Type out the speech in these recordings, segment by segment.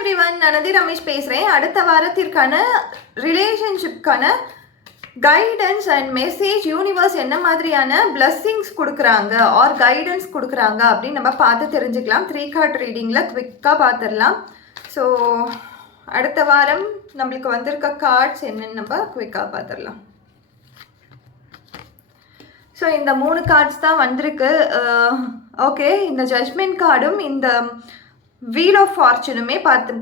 Everyone, நனதி Ramesh பேசுகிறேன். அடுத்த வாரத்திற்கான ரிலேஷன்ஷிப்கான guidance and message universe என்ன மாதிரியான பிளஸ்ஸிங்ஸ் கொடுக்குறாங்க ஆர் கைடன்ஸ் கொடுக்குறாங்க அப்படின்னு நம்ம பார்த்து தெரிஞ்சுக்கலாம். 3 கார்ட் ரீடிங்கில் குவிக்காக பார்த்துடலாம். ஸோ அடுத்த வாரம் நம்மளுக்கு வந்திருக்க கார்ட்ஸ் என்னன்னு நம்ம குவிக்காக பார்த்துடலாம். ஸோ இந்த 3 கார்ட்ஸ் தான் வந்திருக்கு. ஓகே, இந்த ஜட்ஜ்மெண்ட் கார்டும் இந்த வீல் ஆஃப் ஃபார்ச்சூனுமே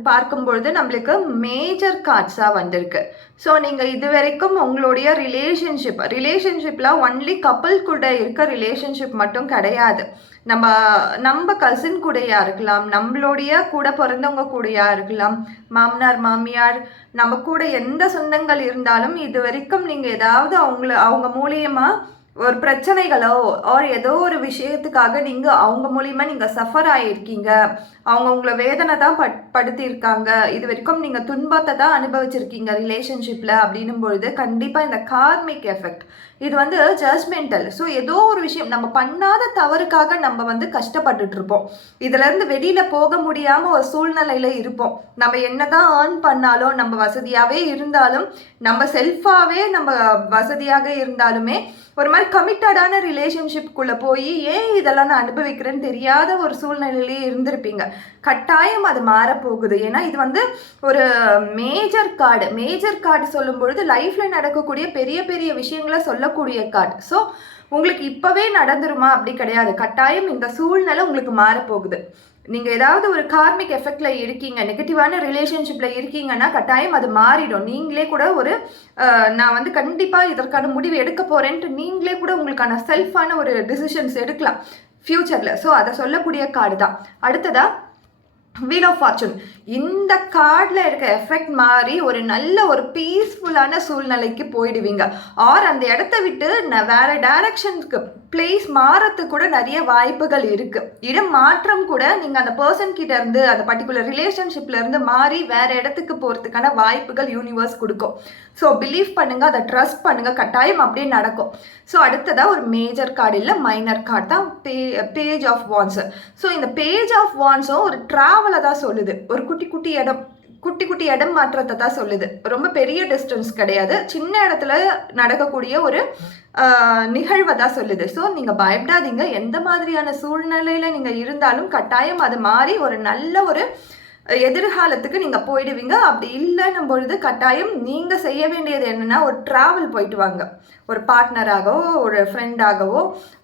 பார்க்கும்பொழுது நம்மளுக்கு மேஜர் கார்ட்ஸாக வந்திருக்கு. ஸோ நீங்கள் இது வரைக்கும் உங்களுடைய ரிலேஷன்ஷிப்பில் ஒன்லி கப்புள் கூட இருக்க ரிலேஷன்ஷிப் மட்டும் கிடையாது. நம்ம கசின் கூடயா இருக்கலாம், நம்மளுடைய கூட பிறந்தவங்க கூடயா இருக்கலாம், மாமனார் மாமியார், நம்ம கூட எந்த சொந்தங்கள் இருந்தாலும் இது வரைக்கும் நீங்கள் ஏதாவது அவங்க மூலியமாக ஒரு பிரச்சனைகளோ ஆர் ஏதோ ஒரு விஷயத்துக்காக நீங்கள் அவங்க மூலிமா நீங்கள் சஃபர் ஆகியிருக்கீங்க. அவங்க உங்களை வேதனை தான் படுத்தியிருக்காங்க. இது வரைக்கும் நீங்கள் துன்பத்தை தான் அனுபவிச்சிருக்கீங்க ரிலேஷன்ஷிப்பில் அப்படின்னும் பொழுது கண்டிப்பாக இந்த கார்மிக் எஃபெக்ட் இது ஜட்ஜ்மெண்டல். ஸோ ஏதோ ஒரு விஷயம் நம்ம பண்ணாத தவறுக்காக நம்ம கஷ்டப்பட்டுட்ருப்போம். இதிலேருந்து வெளியில் போக முடியாமல் ஒரு சூழ்நிலையில் இருப்போம். நம்ம என்ன தான் ஏர்ன் பண்ணாலும், நம்ம வசதியாகவே இருந்தாலும், நம்ம செல்ஃபாகவே நம்ம வசதியாக இருந்தாலுமே ஒரு மாதிரி கமிட்டடான ரிலேஷன்ஷிப்குள்ளே போய் ஏன் இதெல்லாம் நான் அனுபவிக்கிறேன்னு தெரியாத ஒரு சூழ்நிலையிலேயே இருந்திருப்பீங்க. கட்டாயம் அது மாறப்போகுது. ஏன்னா இது ஒரு மேஜர் கார்டு சொல்லும் பொழுது லைஃப்பில் நடக்கக்கூடிய பெரிய பெரிய விஷயங்களை சொல்லக்கூடிய கார்டு. ஸோ உங்களுக்கு இப்போவே நடந்துருமா அப்படி கிடையாது. கட்டாயம் இந்த சூழ்நிலை உங்களுக்கு மாறப்போகுது. நீங்கள் ஏதாவது ஒரு கார்மிக் எஃபெக்டில் இருக்கீங்க, நெகட்டிவான ரிலேஷன்ஷிப்பில் இருக்கீங்கன்னா கட்டாயம் அது மாறிடும். நீங்களே கூட நான் கண்டிப்பாக இதற்கான முடிவு எடுக்க போகிறேன்ட்டு நீங்களே கூட உங்களுக்கான செல்ஃபான ஒரு டிசிஷன்ஸ் எடுக்கலாம் ஃப்யூச்சரில். ஸோ அதை சொல்லக்கூடிய கார்டு தான். அடுத்ததாக வீல் ஆஃப் ஃபார்ச்சூன். இந்த கார்டில் இருக்க எஃபெக்ட் மாறி ஒரு நல்ல ஒரு பீஸ்ஃபுல்லான சூழ்நிலைக்கு போயிடுவீங்க. ஆர் அந்த இடத்த விட்டு வேறு டைரக்ஷனுக்கு பிளேஸ் மாறத்துக்கு கூட நிறைய வாய்ப்புகள் இருக்குது. இடம் மாற்றம் கூட நீங்கள் அந்த பர்சன் கிட்ட இருந்து அந்த பர்டிகுலர் ரிலேஷன்ஷிப்லேருந்து மாறி வேறு இடத்துக்கு போகிறதுக்கான வாய்ப்புகள் யூனிவர்ஸ் கொடுக்கும். ஸோ பிலீவ் பண்ணுங்கள், அதை ட்ரஸ்ட் பண்ணுங்கள், கட்டாயம் அப்படியே நடக்கும். ஸோ அடுத்ததாக ஒரு மேஜர் கார்டு இல்லை, மைனர் கார்டு தான் பேஜ் ஆஃப் வான்ஸ். ஸோ இந்த பேஜ் ஆஃப் வான்ஸும் ஒரு ட்ராவலை தான் சொல்லுது. ஒரு குட்டி குட்டி இடம் மாற்றத்தை தான் சொல்லுது. ரொம்ப பெரிய டிஸ்டன்ஸ் கிடையாது, சின்ன இடத்துல நடக்கக்கூடிய ஒரு நிகழ்வை தான் சொல்லுது. ஸோ நீங்கள் பயப்படாதீங்க. எந்த மாதிரியான சூழ்நிலையில் நீங்கள் இருந்தாலும் கட்டாயம் அது மாறி ஒரு நல்ல ஒரு எதிர்காலத்துக்கு நீங்கள் போயிடுவீங்க. அப்படி இல்லைன்னும் பொழுது கட்டாயம் நீங்கள் செய்ய வேண்டியது என்னென்னா ஒரு ட்ராவல் போயிட்டு வாங்க. ஒரு பார்ட்னராகவோ ஒரு ஃப்ரெண்டாகவோ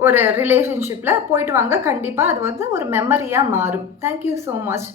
ஒரு ரிலேஷன்ஷிப்பில் போயிட்டு வாங்க. கண்டிப்பாக அது ஒரு மெமரியாக மாறும். Thank you so much.